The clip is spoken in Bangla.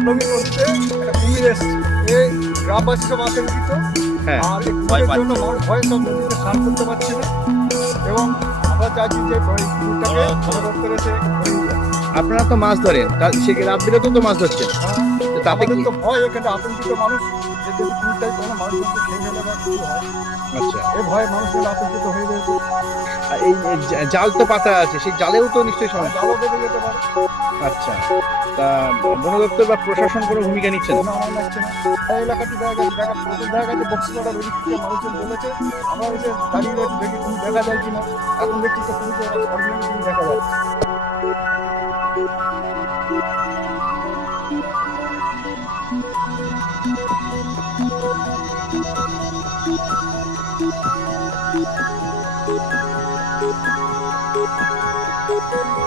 জাহ্নবী নদীতে একটা গ্রামবাসী সব আতঙ্কিত হ্যাঁ আর এই জন্য মানুষ ভয়ে সব নদীতে স্নান করতে পারছে না। এবং আমরা চাইছি যে এসে যাক। আপনারা তো মাছ ধরেন। সে রাত বিরেতেও তো মাছ ধরছেন? হ্যাঁ, তাতে কি? তো ভয় এখানে আতঙ্কিত মানুষ। যে যদি কোনো মানুষজনকে খেয়ে ফেলে বা কিছু হয় আচ্ছা। এই ভয়ে মানুষজন আতঙ্কিত হয়ে আর এই এই জাল তো পাতা আছে সেই জালেও তো নিশ্চয়ই সমস্যা। জালও বেঁধে যেতে পারে। আচ্ছা তা বন দপ্তর বা প্রশাসন কোনো ভূমিকা নিচ্ছে না, আমার এলাকাটি দেখা গেছে, দেখা দেখা গেছে বক্সিপাড়ার ওই মানুষজন বলেছে। আমরা যে দাঁড়িয়ে দেখি তুমি দেখা যায় কিনা। এখন দেখছি তো পুরো দেখা যায়। Thank you.